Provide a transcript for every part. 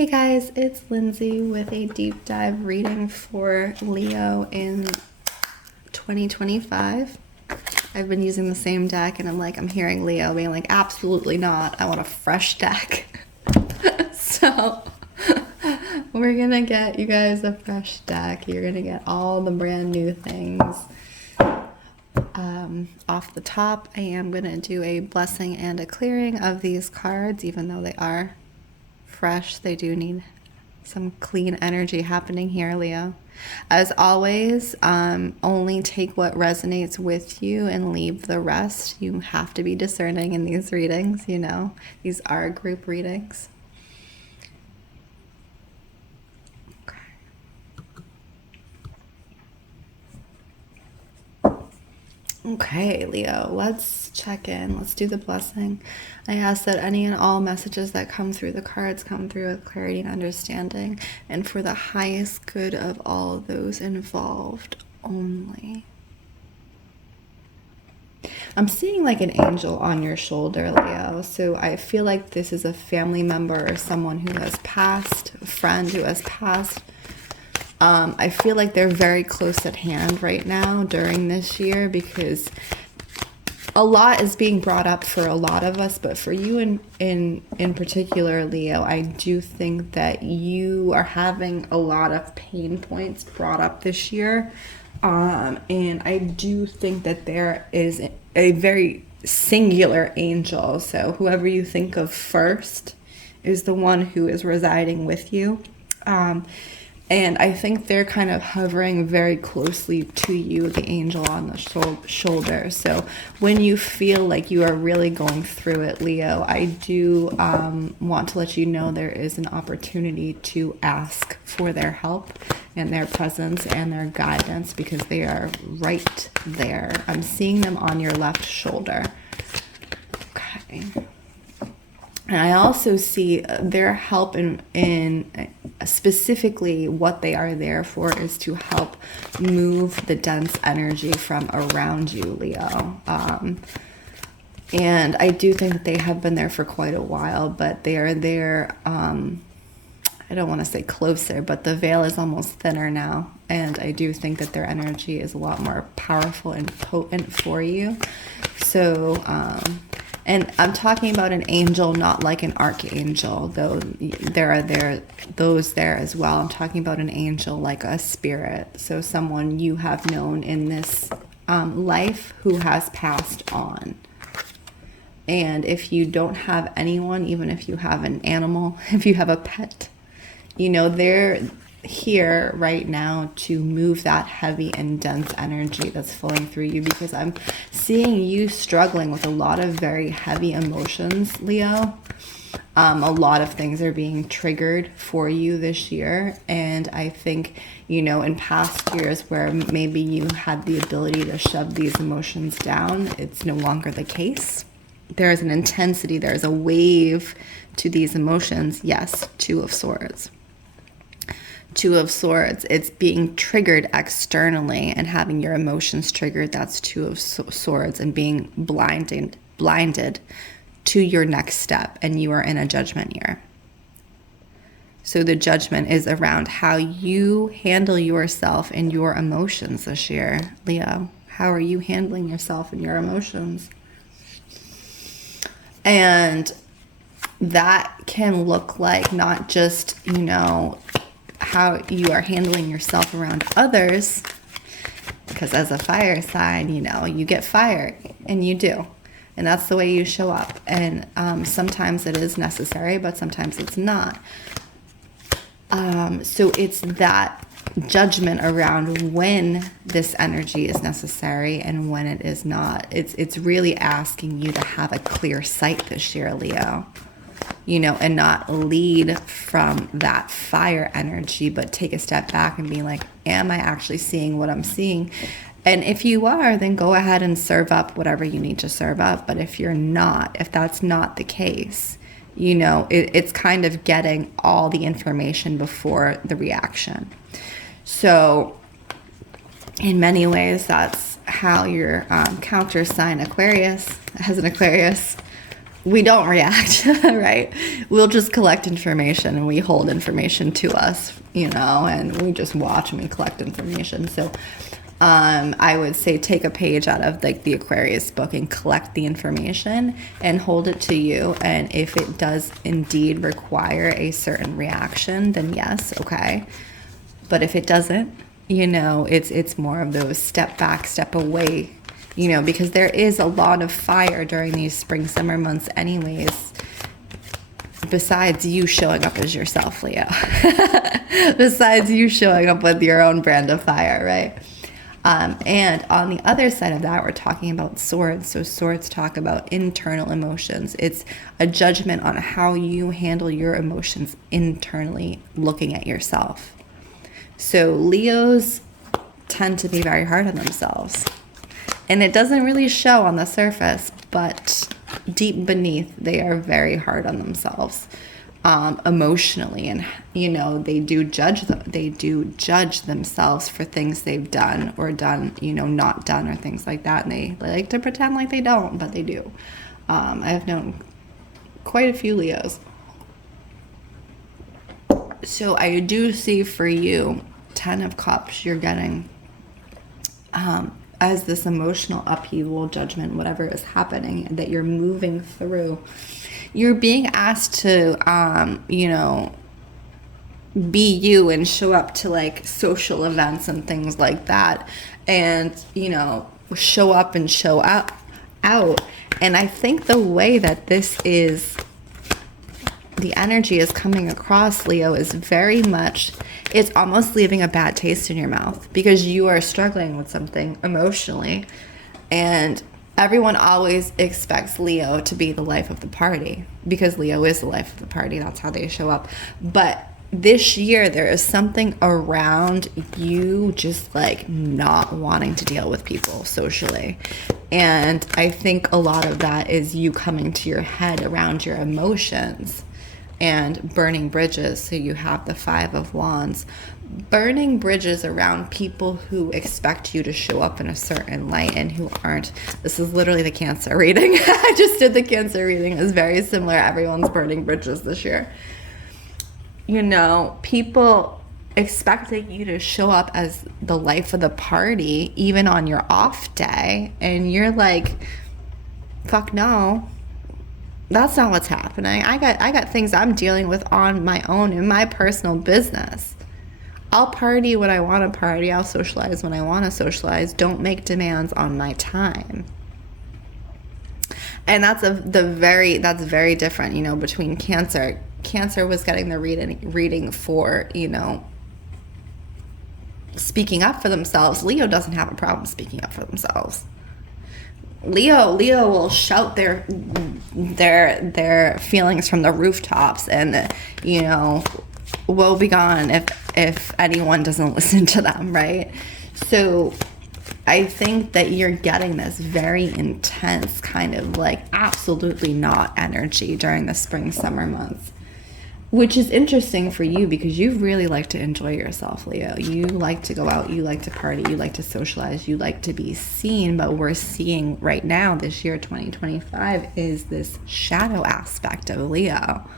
Hey guys, it's Lindsay with a deep dive reading for Leo in 2025. I've been using the same deck and I'm hearing Leo being like, absolutely not. I want a fresh deck. So we're gonna get you guys a fresh deck. You're gonna get all the brand new things. Off the top, I am gonna do a blessing and a clearing of these cards, even though they are fresh. They do need some clean energy happening here, Leo. As always, only take what resonates with you and leave the rest. You have to be discerning in these readings, you know. These are group readings. Okay, Leo, let's check in. Let's do the blessing. I ask that any and all messages that come through the cards come through with clarity and understanding, and for the highest good of all those involved only. I'm seeing like an angel on your shoulder, Leo. So I feel like this is a family member or someone who has passed, a friend who has passed. I feel like they're very close at hand right now during this year, because a lot is being brought up for a lot of us, but for you in particular, Leo, I do think that you are having a lot of pain points brought up this year. And I do think that there is a very singular angel. So whoever you think of first is the one who is residing with you. And I think they're kind of hovering very closely to you, the angel on the shoulder. So when you feel like you are really going through it, Leo, I do want to let you know there is an opportunity to ask for their help and their presence and their guidance, because they are right there. I'm seeing them on your left shoulder. Okay. And I also see their help in specifically what they are there for is to help move the dense energy from around you, Leo. And I do think that they have been there for quite a while, but they are there, I don't want to say closer, but the veil is almost thinner now. And I do think that their energy is a lot more powerful and potent for you. So, and I'm talking about an angel, not like an archangel, though there are those there as well. I'm talking about an angel like a spirit. So someone you have known in this life who has passed on. And if you don't have anyone, even if you have an animal, if you have a pet, you know, they're here right now to move that heavy and dense energy that's flowing through you, because I'm seeing you struggling with a lot of very heavy emotions, Leo. A lot of things are being triggered for you this year, and I think, you know, in past years where maybe you had the ability to shove these emotions down, it's no longer the case. There is an intensity, there is a wave to these emotions. Yes, Two of Swords. Two of Swords, it's being triggered externally and having your emotions triggered. That's Two of Swords, and being blinded to your next step, and you are in a judgment year. So the judgment is around how you handle yourself and your emotions this year, Leo. How are you handling yourself and your emotions? And that can look like not just, you know, how you are handling yourself around others, because as a fire sign, you know, you get fired, and you do, and that's the way you show up. And sometimes it is necessary, but sometimes it's not. So it's that judgment around when this energy is necessary and when it is not. It's really asking you to have a clear sight this year, Leo. You know, and not lead from that fire energy, but take a step back and be like, am I actually seeing what I'm seeing? And if you are, then go ahead and serve up whatever you need to serve up. But if you're not, if that's not the case, you know, it's kind of getting all the information before the reaction. So in many ways, that's how your counter sign Aquarius, as an Aquarius, we don't react, right? We'll just collect information and we hold information to us, and we just watch and we collect information. So I would say take a page out of like the Aquarius book and collect the information and hold it to you. And if it does indeed require a certain reaction, then yes, okay. But if it doesn't, it's more of those step back, step away, because there is a lot of fire during these spring, summer months anyways, besides you showing up as yourself, Leo. Besides you showing up with your own brand of fire, right? And on the other side of that, we're talking about swords. So swords talk about internal emotions. It's a judgment on how you handle your emotions internally, looking at yourself. So Leos tend to be very hard on themselves. And it doesn't really show on the surface, but deep beneath, they are very hard on themselves emotionally. And, they do judge them. They do judge themselves for things they've done or done, not done or things like that. And they like to pretend like they don't, but they do. I have known quite a few Leos. So I do see for you, 10 of Cups, you're getting as this emotional upheaval, judgment, whatever is happening that you're moving through. You're being asked to, be you and show up to like social events and things like that. And, show up and show out. And I think the way that the energy is coming across, Leo, is very much, it's almost leaving a bad taste in your mouth because you are struggling with something emotionally. And everyone always expects Leo to be the life of the party because Leo is the life of the party. That's how they show up. But this year, there is something around you just like not wanting to deal with people socially. And I think a lot of that is you coming to your head around your emotions and burning bridges. So you have the 5 of Wands. Burning bridges around people who expect you to show up in a certain light and who aren't. This is literally the Cancer reading. I just did the Cancer reading. It's very similar. Everyone's burning bridges this year. People expecting you to show up as the life of the party, even on your off day. And you're like, fuck no. That's not what's happening. I got things I'm dealing with on my own in my personal business. I'll party when I want to party. I'll socialize when I want to socialize. Don't make demands on my time. And that's very different, between Cancer. Cancer was getting the reading for, speaking up for themselves. Leo doesn't have a problem speaking up for themselves. Leo will shout their feelings from the rooftops, and woe be gone if anyone doesn't listen to them, right? So I think that you're getting this very intense kind of like absolutely not energy during the spring summer months, which is interesting for you because you really like to enjoy yourself, Leo. You like to go out, you like to party, you like to socialize, you like to be seen. But we're seeing right now, this year, 2025, is this shadow aspect of Leo.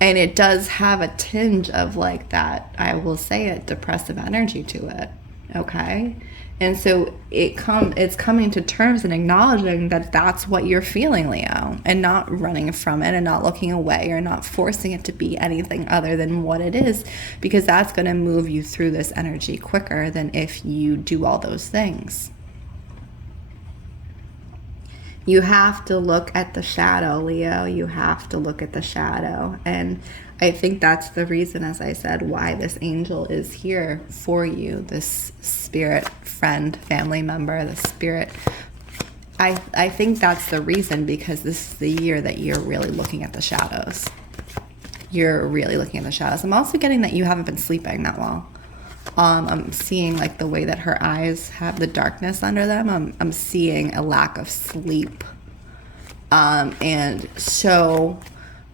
And it does have a tinge of like that, I will say it, depressive energy to it, okay? And so it's coming to terms and acknowledging that that's what you're feeling, Leo, and not running from it and not looking away or not forcing it to be anything other than what it is, because that's going to move you through this energy quicker than if you do all those things. You have to look at the shadow, Leo. You have to look at the shadow. And I think that's the reason, as I said, why this angel is here for you, this spirit friend, family member, the spirit. I think that's the reason, because this is the year that you're really looking at the shadows. You're really looking at the shadows. I'm also getting that you haven't been sleeping that well. I'm seeing like the way that her eyes have the darkness under them. I'm seeing a lack of sleep. And so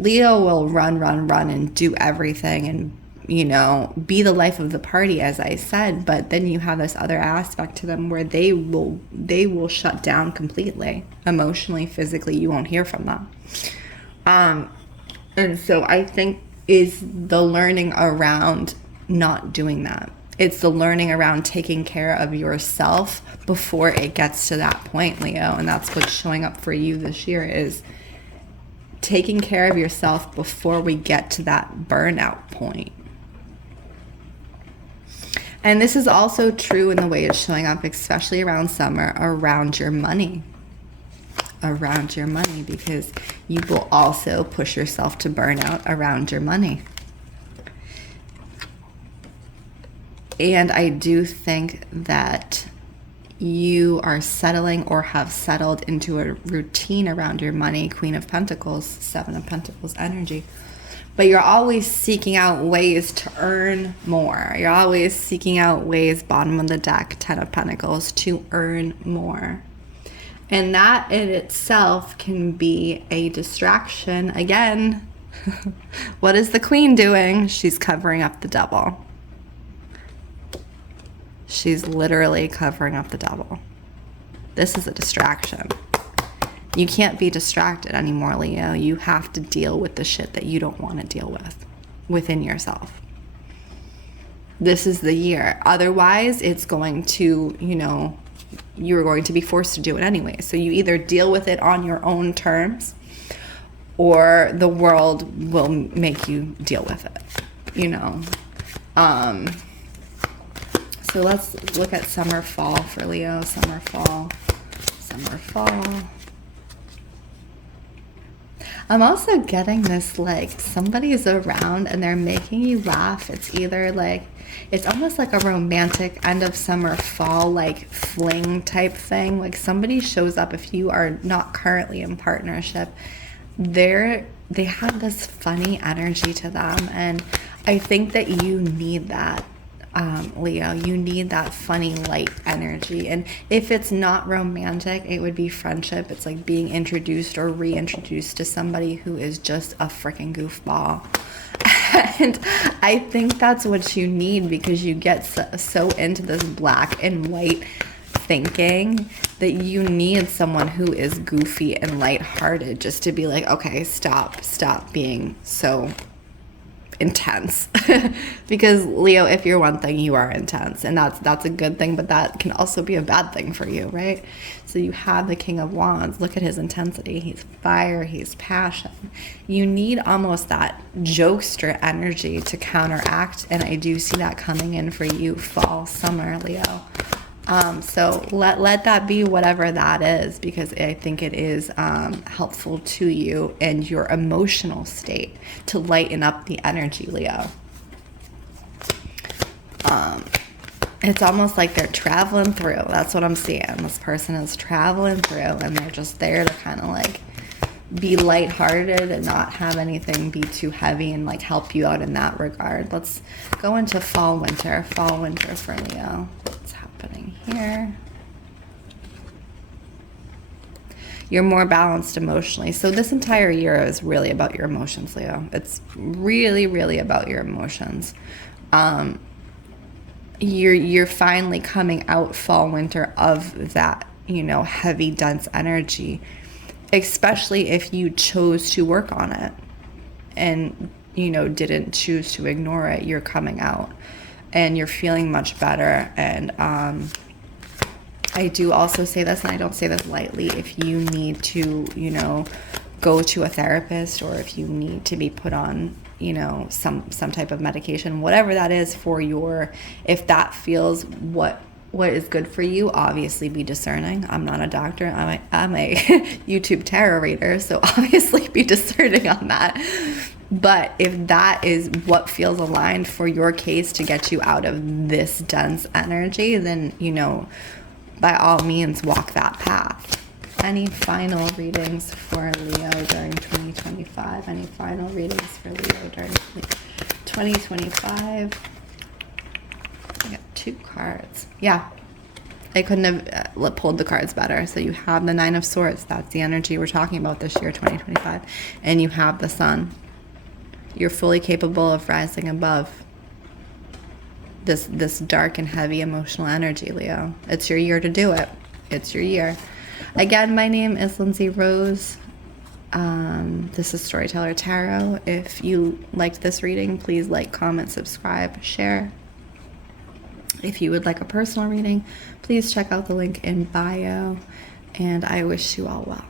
Leo will run and do everything and you know, be the life of the party, as I said, but then you have this other aspect to them where they will shut down completely, emotionally, physically. You won't hear from them. And so I think is the learning around not doing that. It's the learning around taking care of yourself before it gets to that point, Leo. And that's what's showing up for you this year, is taking care of yourself before we get to that burnout point. And this is also true in the way it's showing up, especially around summer, around your money. Around your money, because you will also push yourself to burnout around your money. And I do think that you are settling or have settled into a routine around your money. Queen of Pentacles, Seven of Pentacles energy. But you're always seeking out ways to earn more. You're always seeking out ways, bottom of the deck, Ten of Pentacles, to earn more. And that in itself can be a distraction. Again, what is the Queen doing? She's covering up the devil. She's literally covering up the devil. This is a distraction. You can't be distracted anymore, Leo. You have to deal with the shit that you don't want to deal with within yourself. This is the year. Otherwise, it's going to, you know, you're going to be forced to do it anyway. So you either deal with it on your own terms, or the world will make you deal with it, you know. So let's look at summer, fall for Leo. Summer, fall, summer, fall. I'm also getting this, like, somebody is around and they're making you laugh. It's either like, it's almost like a romantic end of summer, fall, like fling type thing. Like somebody shows up, if you are not currently in partnership, they have this funny energy to them. And I think that you need that. Leo, you need that funny, light energy. And if it's not romantic, it would be friendship. It's like being introduced or reintroduced to somebody who is just a freaking goofball. And I think that's what you need, because you get so into this black and white thinking that you need someone who is goofy and lighthearted, just to be like, okay, stop being so intense. Because Leo, if you're one thing, you are intense, and that's a good thing, but that can also be a bad thing for you, right? So you have the King of Wands. Look at his intensity. He's fire, he's passion. You need almost that jokester energy to counteract, and I do see that coming in for you, fall, summer, Leo. So let that be whatever that is, because I think it is helpful to you and your emotional state to lighten up the energy, Leo. It's almost like they're traveling through. That's what I'm seeing. This person is traveling through, and they're just there to kind of like be lighthearted and not have anything be too heavy, and like help you out in that regard. Let's go into fall, winter. Fall, winter for Leo. What's happening here? You're more balanced emotionally. So this entire year is really about your emotions, Leo. It's really, really about your emotions. You're finally coming out, fall, winter, of that, you know, heavy, dense energy, especially if you chose to work on it and, you know, didn't choose to ignore it. You're coming out and you're feeling much better. And I do also say this, and I don't say this lightly, if you need to, you know, go to a therapist, or if you need to be put on, you know, some type of medication, whatever that is for your, if that feels what is good for you, obviously be discerning. I'm not a doctor. I'm a YouTube tarot reader, so obviously be discerning on that. But if that is what feels aligned for your case to get you out of this dense energy, then, you know, by all means, walk that path. Any final readings for Leo during 2025? Any final readings for Leo during 2025? I got 2 cards. Yeah, I couldn't have pulled the cards better. So you have the Nine of Swords. That's the energy we're talking about this year, 2025. And you have the Sun. You're fully capable of rising above. this dark and heavy emotional energy, Leo. It's your year to do it. It's your year. Again, my name is Lindsey Rose. This is Storyteller Tarot. If you liked this reading, please like, comment, subscribe, share. If you would like a personal reading, please check out the link in bio. And I wish you all well.